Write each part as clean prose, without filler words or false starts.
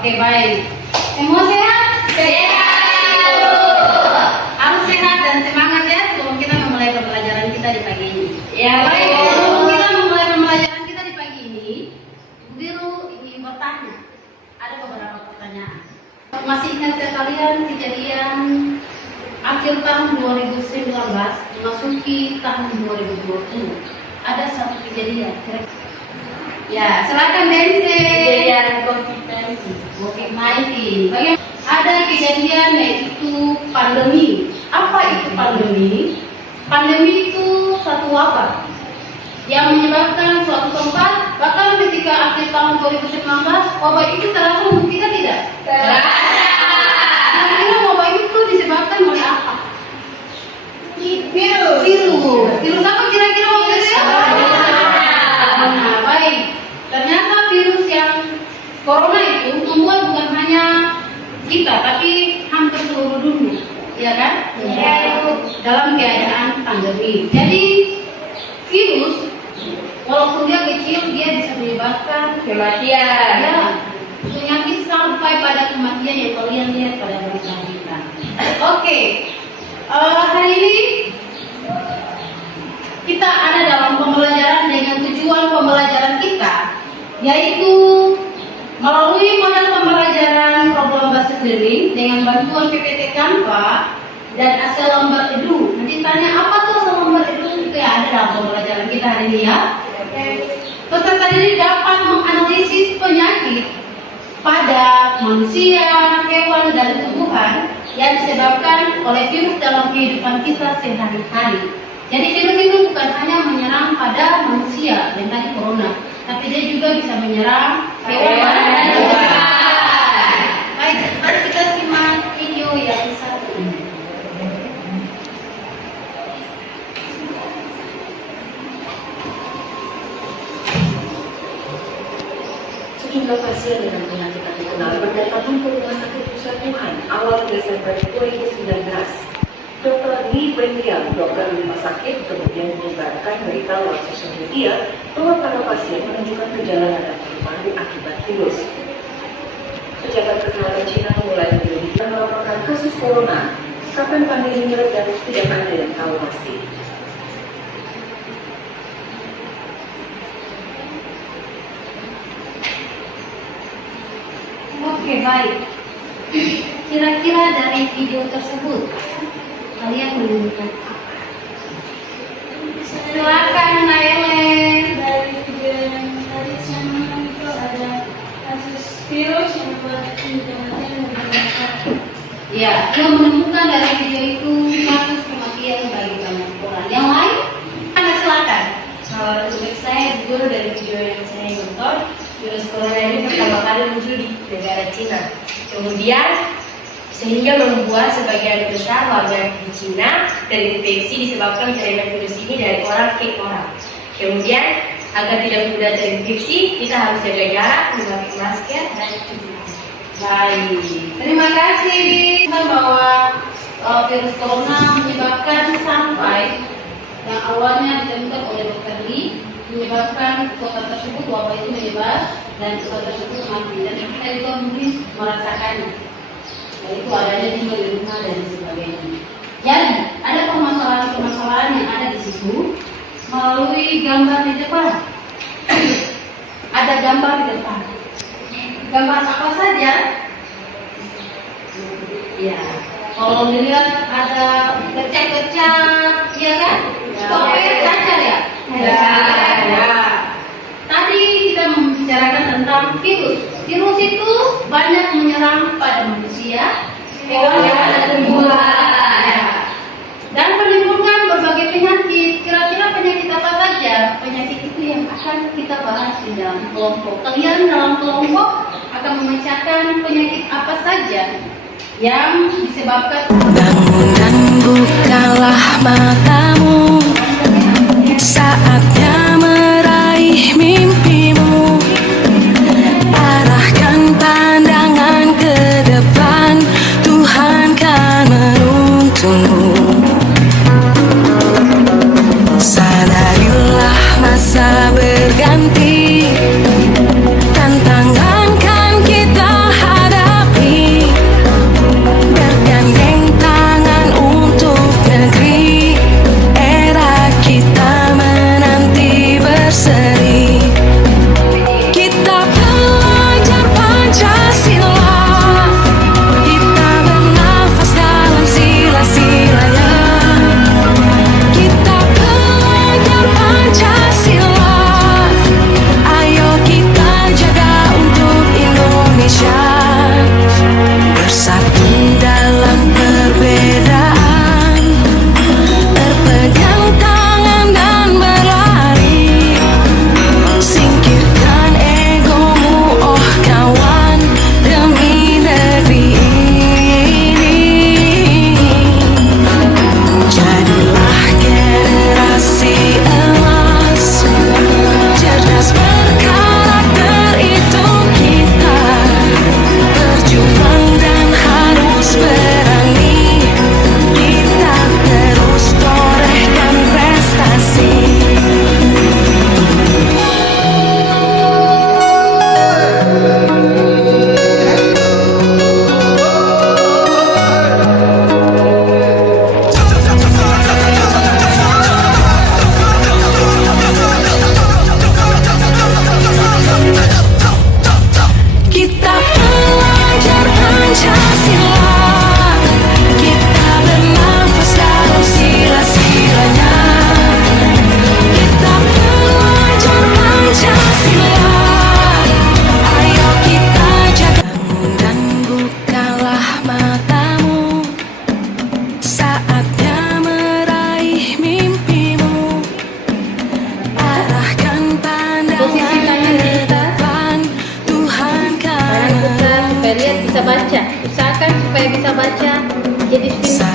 Oke, baik. Semua sehat? Sehat. Harus sehat dan semangat ya sebelum kita memulai pembelajaran kita di pagi ini. Ya, baik. baik. Sebelum kita memulai pembelajaran kita di pagi ini, Biru ingin bertanya. Ada beberapa pertanyaan. Masih ingat ke kalian kejadian akhir tahun 2019 memasuki tahun 2020? Ada satu kejadian. Ya, silakan Dense. Kejadian COVID-19. COVID-19. Bagaimana? Ada kejadian yaitu pandemi. Apa itu pandemi? Pandemi itu suatu wabah yang menyebabkan suatu tempat, bahkan ketika akhir tahun 2019, wabah itu terasa untuk kita tidak? Terasa. Kira-kira wabah itu disebabkan oleh apa? Virus. Virus apa kira-kira waktu itu ya? Nah, baik. Ternyata virus yang corona itu membuat bukan hanya kita, tapi hampir seluruh dunia, ya kan? Iya. Dalam keadaan pandemi. Jadi virus, walaupun dia kecil, dia bisa menyebabkan Kematian. ya, penyakit sampai pada kematian yang kalian lihat pada berita kita. Oke, hari ini kita ada dalam pembelajaran dengan tujuan pembelajaran kita, yaitu melalui model pembelajaran problem based learning dengan bantuan PPT Canva dan Excel lembar edu. Nanti tanya apa tuh Excel lembar edu, itu ya ada dalam pembelajaran kita hari ini ya. Peserta didik dapat menganalisis penyakit pada manusia, hewan, dan tumbuhan yang disebabkan oleh virus dalam kehidupan kita sehari-hari. Jadi virus itu bukan hanya menyerang pada manusia yang tadi corona, tapi dia juga bisa menyerang hewan dan tumbuhan. Baik, mari kita simak video yang satu ini. Sejumlah pasien dengan penyakit tak dikenal berdatangan ke Rumah Sakit Pusat Wuhan awal Desember 2019. Dr. Li Wenliang, dokter rumah sakit, kemudian menyebarkan berita lewat sosial media bahwa para pasien menunjukkan gejala radang paru akibat virus. Pejabat kesehatan Cina mulai menyelidiki melaporkan kasus corona. Kapan pandemi mereda tidak ada yang tahu pasti. Oke, baik. Kira-kira dari video tersebut kalian menemukan apa? Silakan Naelen. Dari video yang tadi saya nonton itu ada kasus virus yang buat kematian beberapa. Ya, yang menemukan dari video itu kasus kematian bagi banyak orang. Yang lain? Anda silakan. Kalau untuk saya, jujur dari video yang saya nonton, virus corona ini pertama kali muncul di negara Cina. Kemudian sehingga membuat sebagian besar warga di Cina terinfeksi disebabkan jaringan virus ini dari orang ke orang. Kemudian agar tidak mudah terinfeksi, kita harus jaga jarak, memakai masker dan cuci tangan. Baik, terima kasih. Kita bahwa virus corona menyebabkan sampai yang awalnya ditemukan oleh Dr. Lee, menyebabkan kota tersebut wabah itu menyebar dan kota tersebut mati, dan kita juga mungkin merasakannya, yaitu adanya juga di rumah dan sebagainya. Jadi ada permasalahan-permasalahan yang ada di situ melalui gambar di depan. Ada gambar di depan. Gambar apa saja? Ya, kalau dilihat ada bercak-bercak, ya kan? Pakai kaca ya? Ya. Tadi kita membicarakan tentang virus. Virus itu banyak menyerang pada manusia, hewan, dan tumbuhan. Ya. Dan menimbulkan berbagai penyakit. Kira-kira penyakit apa saja? Penyakit itu yang akan kita bahas di dalam kelompok. Kalian dalam kelompok akan memecahkan penyakit apa saja yang disebabkan. Bangun dan bukalah matamu, saatnya meraih mimpimu. Arahkan pandangan ke depan, Tuhan kan menuntunmu. Sadarilah masa berganti, tantangan kan kita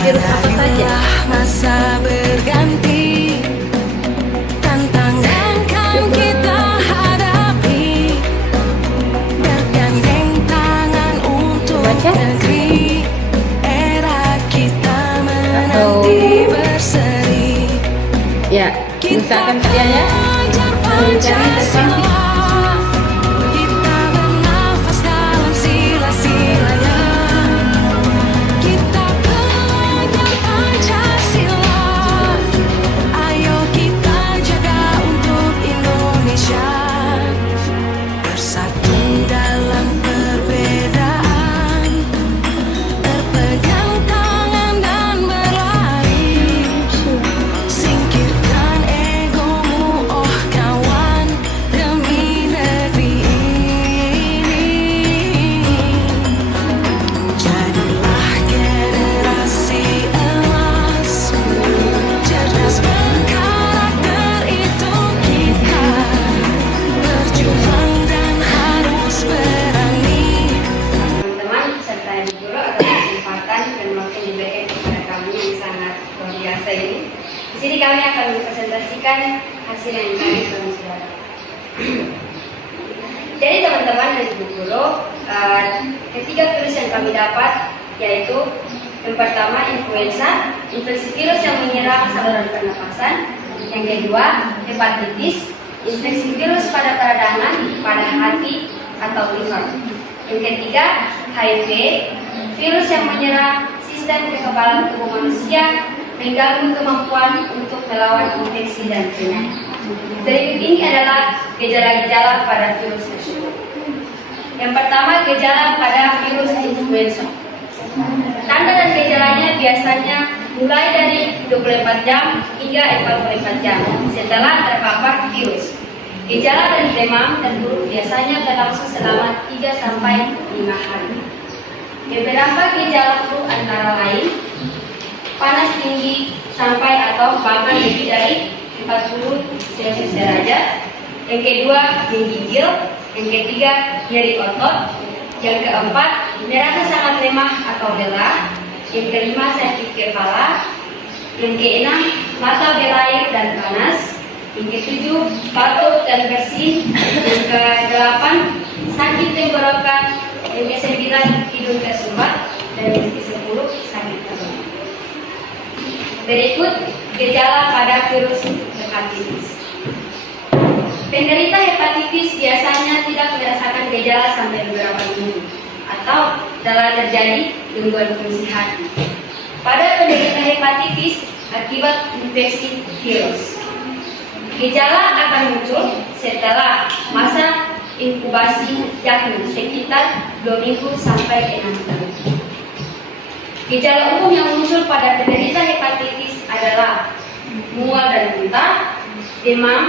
virus apa saja? Masa berganti, tantangan kan kita hadapi, bergandeng tangan untuk negeri, era kita menanti berseri. Ya, usahakan kalian ya. Pancasila, kita bernafas dalam sila-silanya. Kita belajar Pancasila, ayo kita jaga untuk Indonesia. Bersatu dalam perbedaan, berpegang tangan dan berlari. Singkirkan egomu, oh kawan, demi negeri ini. Jadilah generasi emas, cerdas berkarakter itu kita, berjuang dan harus berani. Teman-teman serta ibu guru atas kesempatan dan waktu yang diberikan kepada kami yang sangat luar biasa ini. Di sini kami akan mempresentasikan hasil yang kami telah sudah. Jadi teman-teman dan ibu guru, ketiga virus yang kami dapat yaitu yang pertama influenza, infeksi virus yang menyerang saluran pernapasan. Yang kedua hepatitis, infeksi virus pada peradangan, pada hati atau liver. Yang ketiga HIV, virus yang menyerang sistem kekebalan tubuh manusia, mengganggu kemampuan untuk melawan infeksi dan penyakit. Berikut ini adalah gejala-gejala pada virus tersebut. Yang pertama, gejala pada virus influenza. Tanda dan gejalanya biasanya mulai dari 24 jam hingga 44 jam setelah terpapar virus. Gejala dan demam dan buruk biasanya berlangsung selama 3-5 hari. Beberapa gejala flu antara lain panas tinggi sampai atau bahkan lebih dari 40 Celcius derajat. Yang kedua menggigil. Yang ketiga nyeri otot. Yang keempat merasa sangat lemah atau lelah. Yang kelima sakit kepala. Yang keenam mata berair dan panas. Yang ketujuh batuk dan bersin. Yang kedelapan sakit tenggorokan. Yang kesembilan hidung tersumbat. Dan yang kesepuluh sakit perut. Berikut gejala pada virus hepatitis. Penderita hepatitis biasanya tidak merasakan gejala sampai beberapa minggu atau telah terjadi gangguan fungsi hati. Pada penderita hepatitis akibat infeksi virus, gejala akan muncul setelah masa inkubasi yakni sekitar 2 minggu sampai 6 bulan. Gejala umum yang muncul pada penderita hepatitis adalah mual dan muntah, demam,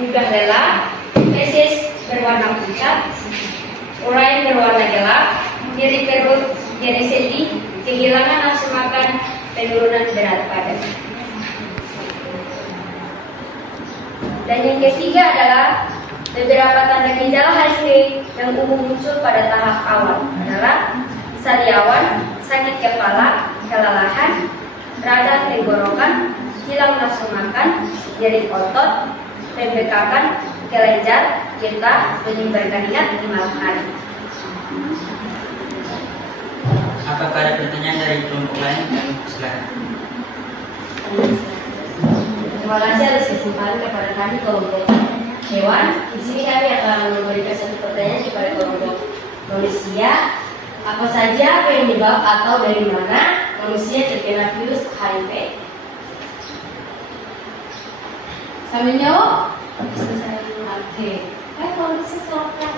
mudah lelah, feses berwarna pucat, urai berwarna gelap, nyeri perut, nyeri sendi, kehilangan nafsu makan, penurunan berat badan. Dan yang ketiga adalah beberapa tanda gejala HIV yang umum muncul pada tahap awal adalah sariawan, sakit kepala, kelelahan, radang tenggorokan, hilang nafsu makan, nyeri otot, pembekakan, kelenjar, getah, dan berkeringat di malam hari. Apakah ada pertanyaan dari kelompok lain? Silakan. Terima kasih atas kesempatan kepada kami kelompok hewan. Di sini kami akan memberikan satu pertanyaan kepada kelompok manusia. Apa saja penyebab atau dari mana manusia terkena virus HIV? Sambil jawab? Oke. Kalau bisa silakan.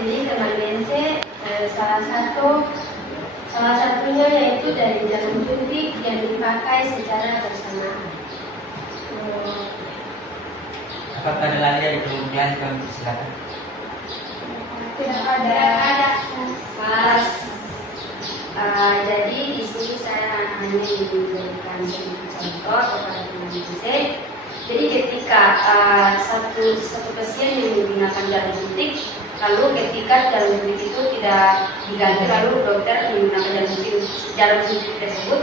Jadi teman Bense, salah satunya yaitu dari jarum suntik yang dipakai secara bersamaan. Apakah ada lagi dari kelompok lain? Kami silakan. Tidak ada. Mas. Jadi di sini saya hanya memberikan sedikit contoh kepada teman Bense. Jadi ketika satu pasien yang menggunakan jarum suntik Lalu ketika jarum suntik itu tidak diganti, lalu dokter menggunakan jarum suntik tersebut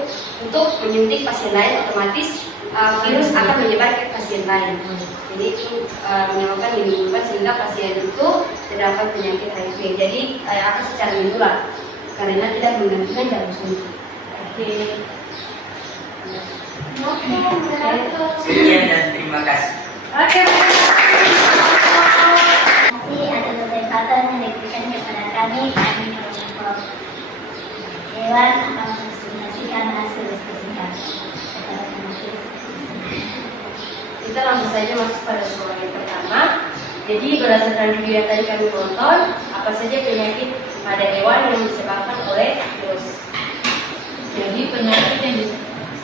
untuk menyuntik pasien lain, otomatis virus akan menyebar ke pasien lain. Jadi itu menyebabkan menimbulkan sehingga pasien itu terdapat penyakit HIV. Jadi akan secara menular karena tidak menggantikan jarum suntik. Oke. Sekian dan terima kasih. Oke. Terima kasih atas kesempatan yang diberikan kepada kami kelompok Dewan akan mempresentasikan hasil diskusi kami kepada kami. Kita langsung saja masuk pada soal yang pertama. Jadi berdasarkan video yang tadi kami tonton, apa saja penyakit pada hewan yang disebabkan oleh virus? Jadi penyakit yang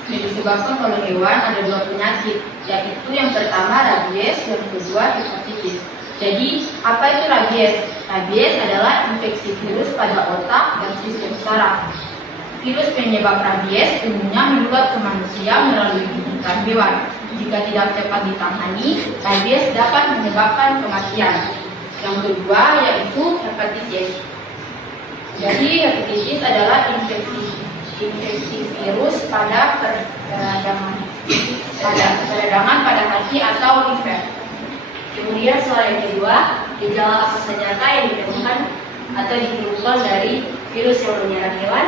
disebabkan oleh hewan ada 2 penyakit, yaitu yang pertama rabies, yang kedua hepatitis. Jadi apa itu rabies? Rabies adalah infeksi virus pada otak dan sistem saraf. Virus penyebab rabies umumnya menular ke manusia melalui gigitan hewan. Jika tidak cepat ditangani, rabies dapat menyebabkan kematian. Yang kedua yaitu hepatitis. Jadi hepatitis adalah infeksi virus pada peradangan pada hati atau liver. Kemudian soal yang kedua, gejala apa saja yang ditemukan atau ditimbulkan dari virus yang menyerang hewan?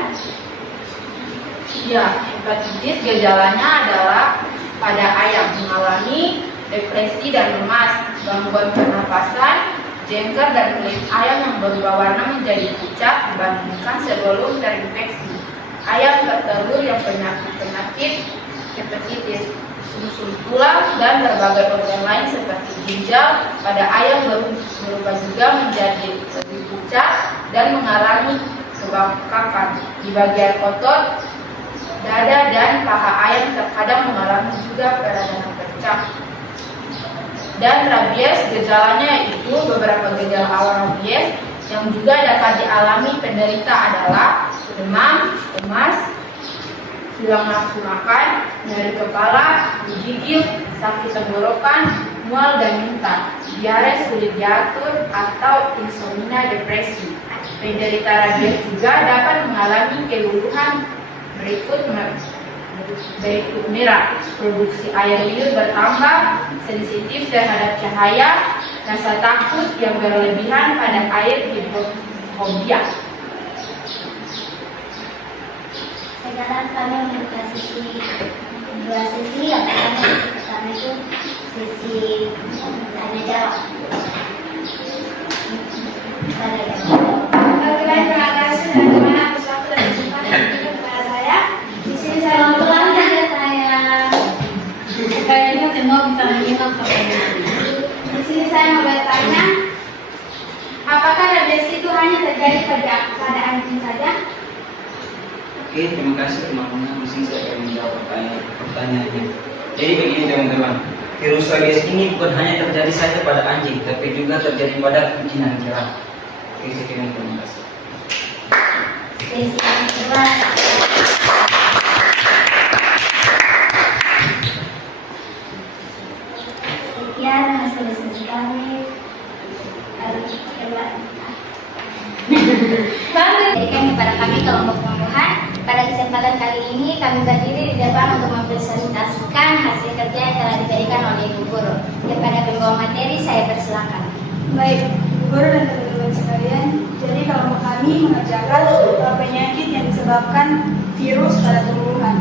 Ya, hepatitis gejalanya adalah pada ayam mengalami depresi dan lemas, gangguan pernapasan, jengker dan kulit ayam yang berubah warna menjadi pucat dibandingkan sebelum terinfeksi. Ayam bertelur yang penyakit hepatitis, susu tulang dan berbagai organ lain seperti ginjal pada ayam berubah juga menjadi lebih pucat dan mengalami kebengkakan di bagian otot, dada dan paha ayam terkadang mengalami juga peradangan pecah. Dan rabies gejalanya itu beberapa gejala awal rabies yang juga dapat dialami penderita adalah demam, lemas, hilang nafsu makan, nyeri kepala, menggigil, sakit tenggorokan, mual dan muntah, diare sulit diatur atau insomnia depresi. Penderita rabies juga dapat mengalami keluluhan berikut merah, produksi air liur bertambah, sensitif terhadap cahaya, rasa takut yang berlebihan pada air, hidrofobia. Sekarang kami membuka dua sesi. Yang pertama itu sesi tanya jawab. Terima kasih teman-teman atas waktu dan kesempatan yang diberikan kepada saya. Di sini saya mau Pulang saja saya. Kayaknya semua bisa menyimak Di sini saya mau bertanya, apakah rabies itu hanya terjadi pada anjing saja? Oke, terima kasih teman-teman. Di sini saya akan menjawab pertanyaannya. Jadi begini teman-teman, virus rabies ini bukan hanya terjadi saja pada anjing, tapi juga terjadi pada kucing dan kera. Oke, sekian, terima kasih. Sesi yang kedua. Sekian hasil diskusi kami. Berikan kepada kami kelompok pembuhan. Pada kesempatan kali ini kami berdiri di depan untuk mempresentasikan hasil kerja yang telah diberikan oleh Ibu Guru. Kepada pembawa materi saya persilakan. Baik, Bu Guru dan teman-teman sekalian, jadi kelompok kami mengerjakan penyakit yang disebabkan virus pada tumbuhan.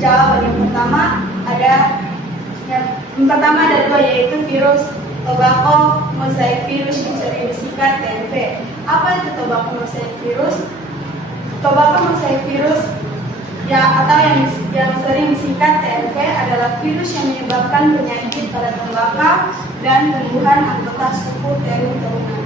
Jawaban yang pertama ada dua, yaitu virus tobacco mosaic virus yang sering disingkat TMV. Apa itu tobacco mosaic virus? Tobacco mosaic virus atau yang sering disingkat TMV adalah virus yang menyebabkan penyakit pada tembakau dan tumbuhan anggota suku teru tahunan.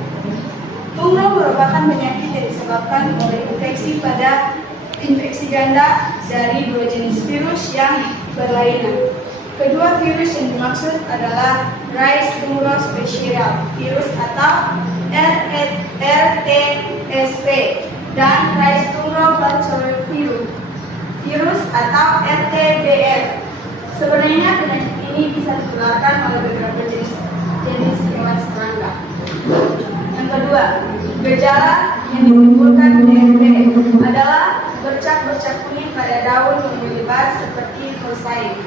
Tumbuh merupakan penyakit yang disebabkan oleh infeksi ganda dari dua jenis virus yang berlainan. Kedua virus yang dimaksud adalah Rice tumor special virus atau RTSV dan Rice tumor virus atau RTBF. Sebenarnya penyakit ini bisa ditularkan oleh beberapa jenis hewan serangga. Yang kedua, Gejala yang ditimbulkan TNP adalah bercak-bercak kuning pada daun yang menyebar seperti mosaik.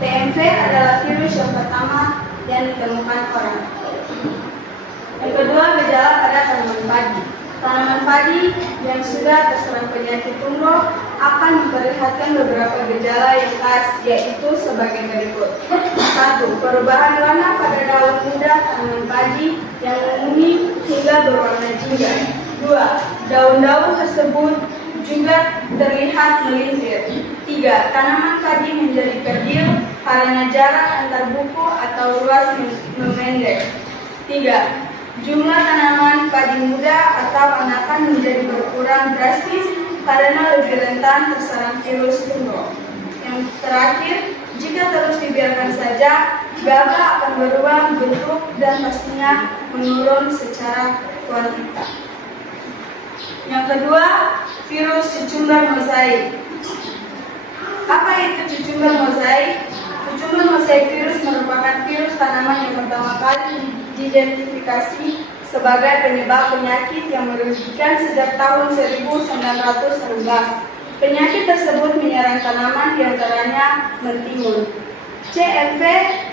TNP adalah virus yang pertama yang ditemukan orang. Yang kedua, gejala pada tanaman padi. Tanaman padi yang sudah terserang penyakit tumbuh akan memperlihatkan beberapa gejala yang khas, yaitu sebagai berikut. 1. Perubahan warna pada daun muda tanaman padi yang menguning hingga berwarna jingga. 2. Daun-daun tersebut juga terlihat melintir. 3. Tanaman padi menjadi kerdil karena jarak antar buku atau luas memendek. 3. Jumlah tanaman padi muda atau anakan menjadi berkurang drastis karena lebih rentan terserang virus fungo. Yang terakhir, jika terus dibiarkan saja, gabah akan berubah bentuk dan pastinya menurun secara kuantitas. Yang kedua, virus cucumber mosaik. Apa itu cucumber mosaik? Cucumber mosaik virus merupakan virus tanaman yang pertama kali diidentifikasi sebagai penyebab penyakit yang merugikan sejak tahun 1911. Penyakit tersebut menyerang tanaman diantaranya mentimun. CMV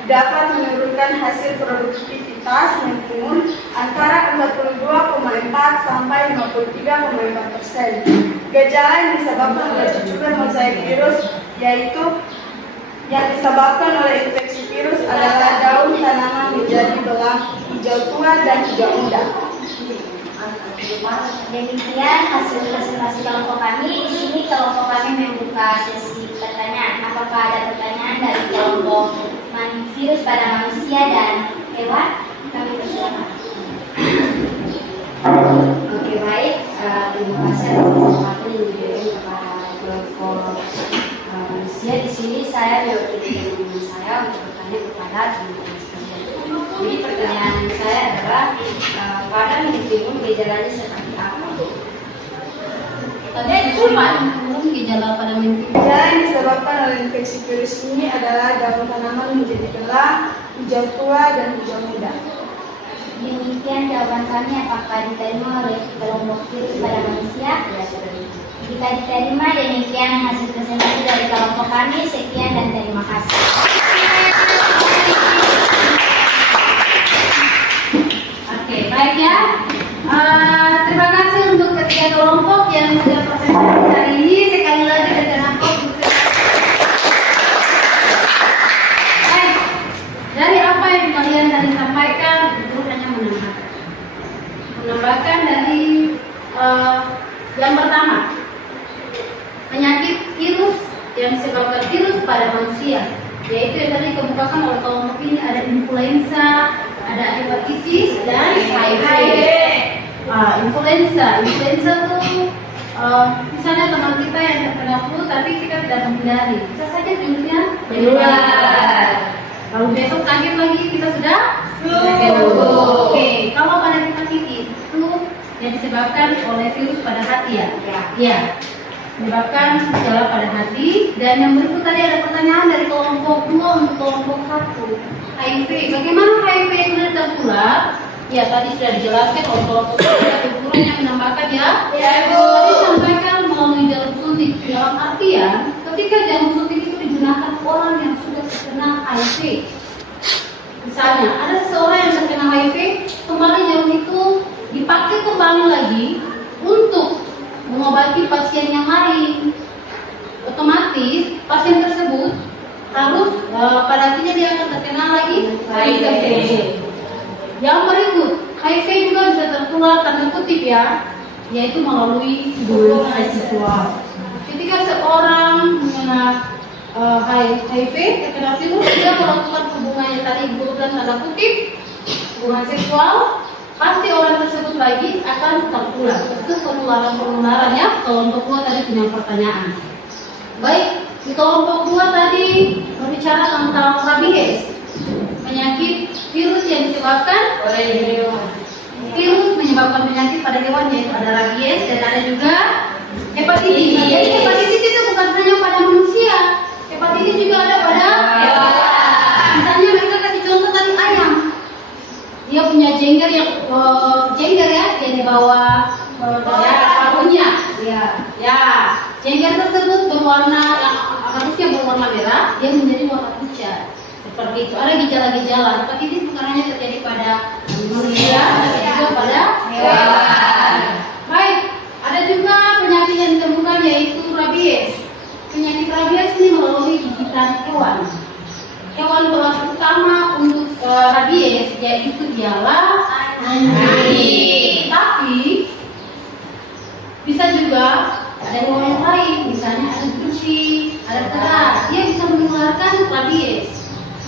dapat menurunkan hasil produktivitas mentimun antara 42,4 sampai 53,4%. Gejala yang disebabkan oleh cucumber mosaik virus yaitu yang disebabkan oleh infeksi virus adalah daun tanaman menjadi belang hijau tua dan hijau muda. Demikian hasil presentasi kelompok kami. Di sini kelompok kami membuka sesi pertanyaan. Apakah ada pertanyaan dari kelompok virus pada manusia dan hewan? Kami persilakan. Oke, baik. Terima kasih atas kesempatan yang diberikan kepada kelompok manusia. Di sini saya mewakili teman saya untuk bertanya kepada teman-teman sekalian. Jadi pertanyaan saya adalah pada mentimun gejalanya seperti apa? Tadi itu belum gejala pada mentimun. Gejala yang disebabkan oleh infeksi virus ini adalah daun tanaman menjadi belang, hijau tua dan hijau muda. Demikian jawaban kami. Apakah diterima oleh kelompok virus pada manusia? Jika diterima, demikian hasil presentasi dari kelompok kami. Sekian dan terima kasih. Oke, baik ya. Terima kasih untuk ketiga kelompok yang sudah presentasi hari ini. Sekali lagi dengan apa? Baik, dari apa yang kalian tadi sampaikan, itu hanya menambahkan dari yang pertama, penyakit virus yang disebabkan virus pada manusia, yaitu yang tadi dikemukakan oleh kelompok ini ada influenza, ada hepatitis dan HIV. Influenza tuh misalnya teman kita yang terkena flu tapi kita tidak menghindari, bisa saja virusnya menular. Lalu besok kaget lagi kita sudah flu. Oke, kalau pada hepatitis itu yang disebabkan oleh virus pada hati ya. Menyebabkan gejala pada hati. Dan yang berikut tadi ada pertanyaan dari kelompok 2 untuk kelompok 1, HIV. Bagaimana HIV sudah tertular? Ya, tadi sudah dijelaskan oleh kelompok 1. Guru yang menambahkan ya. Tadi sampaikan melalui jarum suntik. Dalam artian ketika jarum suntik itu digunakan orang yang sudah terkena HIV. Misalnya ada seseorang yang terkena HIV, kembali jarum itu dipakai kembali lagi untuk mengobati pasien yang lain. Otomatis pasien tersebut harus pada akhirnya dia akan terkena lagi HIV. Yang berikut, HIV juga bisa tertular tanda kutip ya, yaitu melalui hubungan seksual. Ketika seorang mengena HIV, terkena virus, dia melakukan hubungan yang tadi disebutkan tanda kutip hubungan seksual, pasti orang tersebut lagi akan tertular. Itu penularan-penularannya. Kelompok 2 tadi punya pertanyaan. Baik, di kelompok 2 tadi berbicara tentang rabies, penyakit virus yang disebabkan oleh hewan. Virus menyebabkan penyakit pada hewan, yaitu ada rabies dan ada juga hepatitis. Jadi hepatitis itu bukan hanya pada manusia, hepatitis juga ada pada hewan. Misalnya mereka kasih contoh tadi ayam. Dia punya jengger yang bawah ya paruhnya. Ya, cengkeh tersebut berwarna yang harusnya berwarna merah, dia menjadi warna pucat. Seperti itu. Ada gejala-gejala seperti ini sebenarnya terjadi pada manusia dan juga pada hewan. Baik, ada juga penyakit yang ditemukan yaitu rabies. Penyakit rabies ini melalui gigitan hewan. Hewan pelaku utama untuk rabies yaitu ialah anjing. Tapi bisa juga ada hewan yang lain, misalnya ada kucing, ada kera, dia bisa menularkan rabies.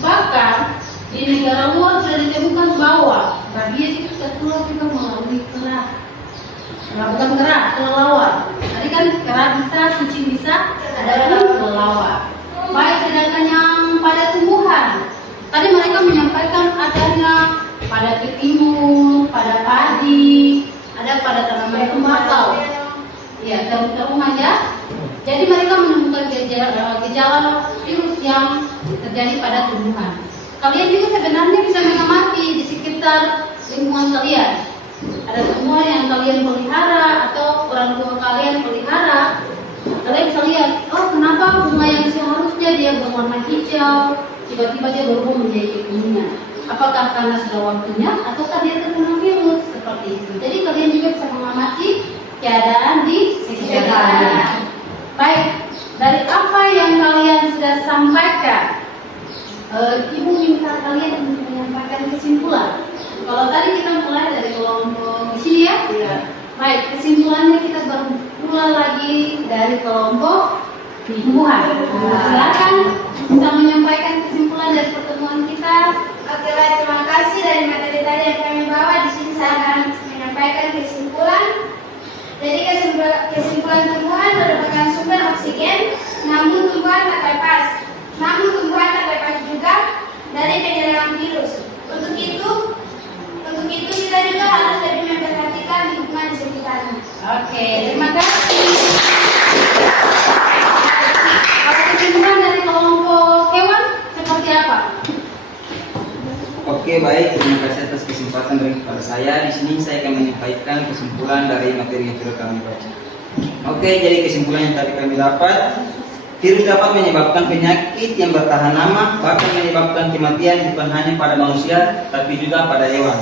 Bahkan di negara luar sudah ditemukan bahwa rabies itu tertular juga melalui kera. Bukan kera, kelelawar. Tadi kan kera bisa, kucing bisa, ada pun kelelawar. Baik, sedangkan yang pada tumbuhan, tadi mereka menyampaikan adanya pada ketimun, pada padi, ada pada tanaman tembakau. Ya, terumah ya. Jadi mereka menemukan gejala virus yang terjadi pada tumbuhan. Kalian juga sebenarnya bisa mengamati di sekitar lingkungan kalian. Ada tumbuhan yang kalian pelihara atau orang tua kalian pelihara. Kalian bisa lihat, oh kenapa bunga yang seharusnya dia berwarna hijau, tiba-tiba dia berubah menjadi kekuningan. Apakah karena sudah waktunya ataukah dia terkena virus seperti itu. Jadi kalian juga bisa mengamati keadaan di sekitar kalian. Baik, dari apa yang kalian sudah sampaikan, Ibu minta kalian untuk menyampaikan kesimpulan. Kalau tadi kita mulai dari kelompok di sini ya. Baik, kesimpulannya kita bermula lagi dari kelompok tumbuhan. Silakan bisa menyampaikan kesimpulan dari pertemuan kita. Oke, baik, terima kasih dari materi tadi yang kami bawa. Di sini saya akan menyampaikan kesimpulan. Jadi kesimpulan tumbuhan merupakan sumber oksigen, namun tumbuhan tak lepas juga dari penyerangan virus. Untuk itu kita juga harus lebih memperhatikan lingkungan di sekitarnya. Oke, terima kasih. Kalau kesimpulan dari kelompok hewan seperti apa? Oke, baik, terima kasih atas kesempatan dari kepada saya. Di sini saya akan menyampaikan kesimpulan dari materi yang sudah kami baca. Oke, jadi kesimpulan yang tadi kami dapat, virus dapat menyebabkan penyakit yang bertahan lama, bahkan menyebabkan kematian bukan hanya pada manusia, tapi juga pada hewan.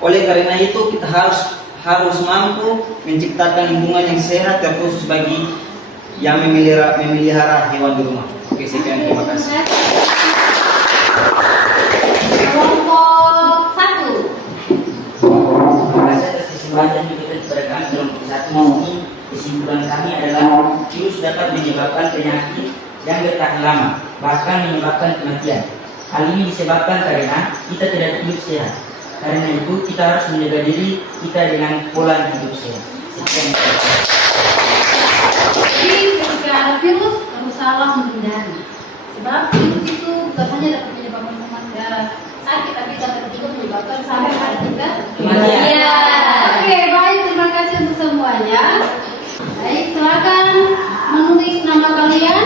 Oleh karena itu, kita harus mampu menciptakan lingkungan yang sehat terkhusus bagi yang memelihara hewan di rumah. Oke, sekian, terima kasih. Kelompok 1. Terima kasih atas kesempatan juga kepada kami kelompok 1 ini. Kesimpulan kami adalah virus dapat menyebabkan penyakit yang bertahan lama, bahkan menyebabkan kematian. Hal ini disebabkan karena kita tidak hidup sehat. Karena itu kita harus menjaga diri kita dengan pola hidup sehat. Jadi ketika ada virus, berusahalah menghindari. Sebab virus itu bukan hanya dapat menyebabkan kematian sakit, tapi dapat juga menyebabkan sampai pada tingkat kematian. Oke, baik, terima kasih untuk semuanya. Baik, silakan menulis nama kalian.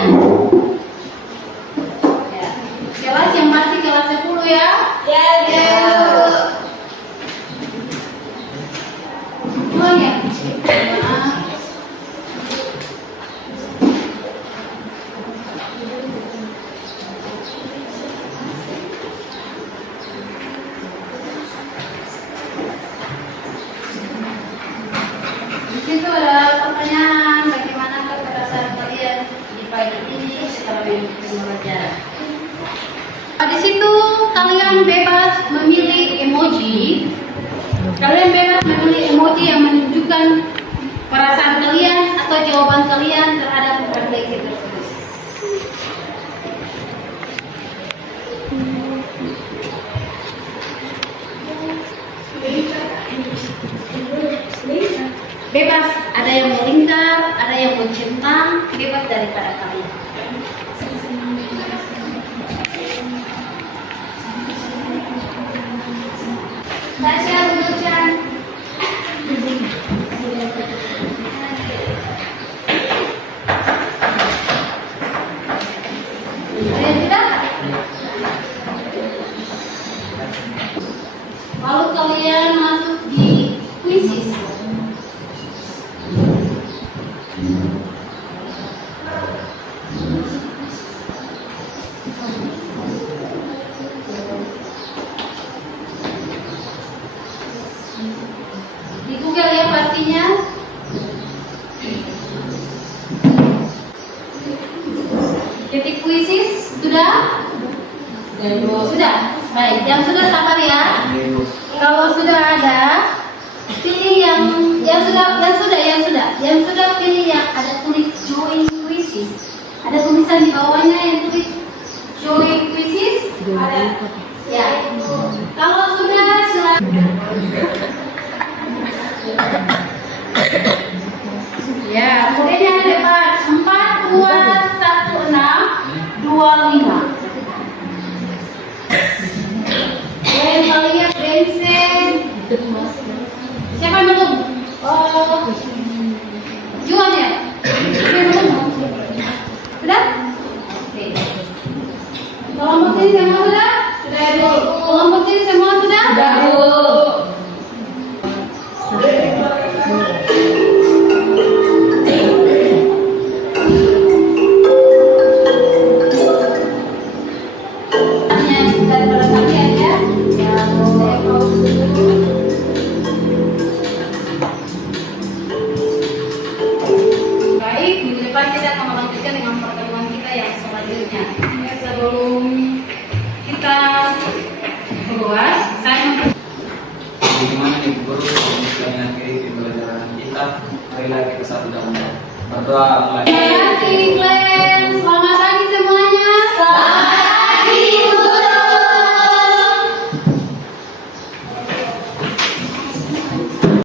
Ya. Kelas yang pasti kelas 10 ya. Ya. Ulang ya. Di situ ada pertanyaan, bagaimana keperasaan kalian di pagi ini setelah mengikuti pembelajaran. Di situ kalian bebas memilih emoji. Kalian bebas memilih emoji yang menunjukkan perasaan kalian atau jawaban kalian terhadap refleksi tersebut. Bebas, ada yang melingkar, ada yang mencentang, bebas daripada kalian. Saya mengucapkan Ada yang tidak? Lalu kalian masuk di kuisis. yang sudah sabar ya. Kalau sudah ada, pilih yang sudah pilih yang ada tulis join quizzes. Ada tulisan di bawahnya yang tulis join quizzes. Ada. Ya. Kalau sudah silakan. Ya, kemudian yang di depan 4, 2, 1, 6, 2, 5. Yang lihat bensin. Siapa yang belum? Jual ya? Siapa yang belum? Sudah? Oke. Kelompok ini semua sudah? Sudah Bu. Kelompok ini semua sudah? Sudah Bu. Baik, minggu depan kita akan melanjutkan dengan pertemuan kita yang selanjutnya. Sebelum kita keluar, saya Bagaimana nih guru bisa mengakhiri pembelajaran kita? Marilah kita satu dalam berdoa mulai. Terima kasih, Glenn. Selamat